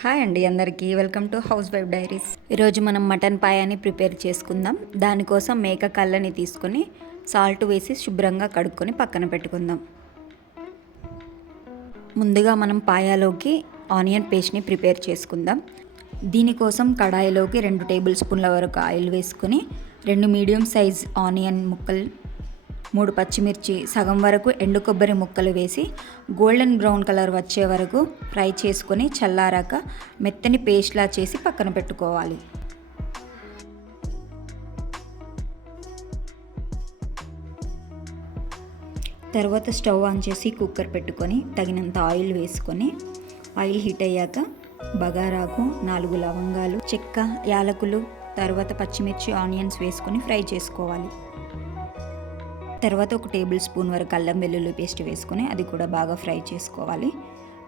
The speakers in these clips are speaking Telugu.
హాయ్ అండి అందరికీ welcome to house wife diaries. ఈరోజు మనం మటన్ పాయాని ప్రిపేర్ చేసుకుందాం. దానికోసం మేక కళ్ళని తీసుకొని సాల్ట్ వేసి శుభ్రంగా కడుక్కొని పక్కన పెట్టుకుందాం. ముందుగా మనం పాయాలోకి ఆనియన్ పేస్ట్ని ప్రిపేర్ చేసుకుందాం. దీనికోసం కడాయిలోకి 2 టేబుల్ స్పూన్ల వరకు ఆయిల్ వేసుకొని 2 మీడియం సైజ్ ఆనియన్ ముక్కలు, 3 పచ్చిమిర్చి, సగం వరకు ఎండు కొబ్బరి ముక్కలు వేసి గోల్డెన్ బ్రౌన్ కలర్ వచ్చే వరకు ఫ్రై చేసుకొని చల్లారాక మెత్తని పేస్ట్లా చేసి పక్కన పెట్టుకోవాలి. తర్వాత స్టవ్ ఆన్ చేసి కుక్కర్ పెట్టుకొని తగినంత ఆయిల్ వేసుకొని ఆయిల్ హీట్ అయ్యాక బగారాకు 4 లవంగాలు, చెక్క, యాలకులు, తర్వాత పచ్చిమిర్చి, ఆనియన్స్ వేసుకొని ఫ్రై చేసుకోవాలి. తర్వాత 1 టేబుల్ స్పూన్ వరకు అల్లం వెల్లుల్లి పేస్ట్ వేసుకొని అది కూడా బాగా ఫ్రై చేసుకోవాలి.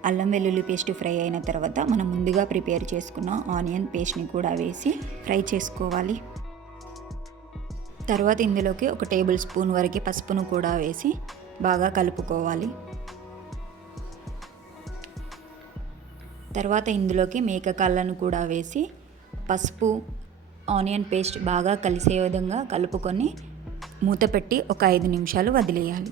అల్లం వెల్లుల్లి పేస్ట్ ఫ్రై అయిన తర్వాత మనం ముందుగా ప్రిపేర్ చేసుకున్న ఆనియన్ పేస్ట్ని కూడా వేసి ఫ్రై చేసుకోవాలి. తర్వాత ఇందులోకి 1 టేబుల్ స్పూన్ వరకు పసుపును కూడా వేసి బాగా కలుపుకోవాలి. తర్వాత ఇందులోకి మేక కాళ్ళను కూడా వేసి పసుపు, ఆనియన్ పేస్ట్ బాగా కలిసే విధంగా కలుపుకొని మూత పెట్టి ఒక 5 నిమిషాలు వదిలేయాలి.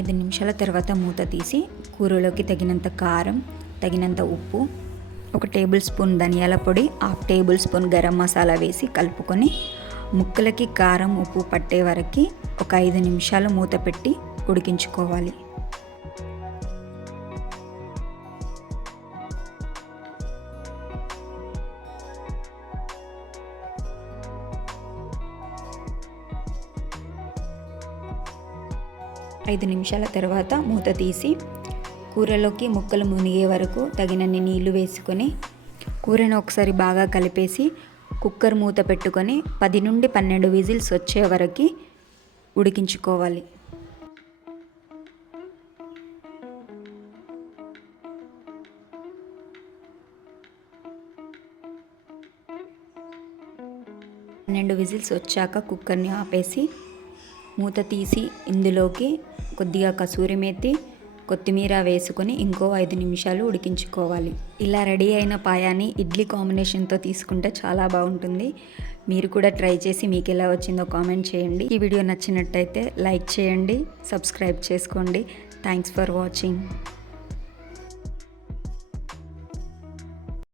ఐదు నిమిషాల తర్వాత మూత తీసి కూరలోకి తగినంత కారం, తగినంత ఉప్పు, 1 టేబుల్ స్పూన్ ధనియాల పొడి, 1/2 టేబుల్ స్పూన్ గరం మసాలా వేసి కలుపుకొని ముక్కలకి కారం, ఉప్పు పట్టే వరకు ఒక 5 నిమిషాలు మూత పెట్టి ఉడికించుకోవాలి. ఐదు నిమిషాల తర్వాత మూత తీసి కూరలోకి ముక్కలు మునిగే వరకు తగినన్ని నీళ్లు వేసుకొని కూరను ఒకసారి బాగా కలిపేసి కుక్కర్ మూత పెట్టుకొని 10 నుండి 12 విజిల్స్ వచ్చే వరకు ఉడికించుకోవాలి. పన్నెండు విజిల్స్ వచ్చాక కుక్కర్ని ఆపేసి మూత తీసి ఇందులోకి కొద్దిగా కసూరి మేతి, కొత్తిమీర వేసుకొని ఇంకో 5 నిమిషాలు ఉడికించుకోవాలి. ఇలా రెడీ అయిన పాయాని ఇడ్లీ కాంబినేషన్తో తీసుకుంటే చాలా బాగుంటుంది. మీరు కూడా ట్రై చేసి మీకు ఎలా వచ్చిందో కామెంట్ చేయండి. ఈ వీడియో నచ్చినట్టయితే లైక్ చేయండి, సబ్స్క్రైబ్ చేసుకోండి. Thanks for watching.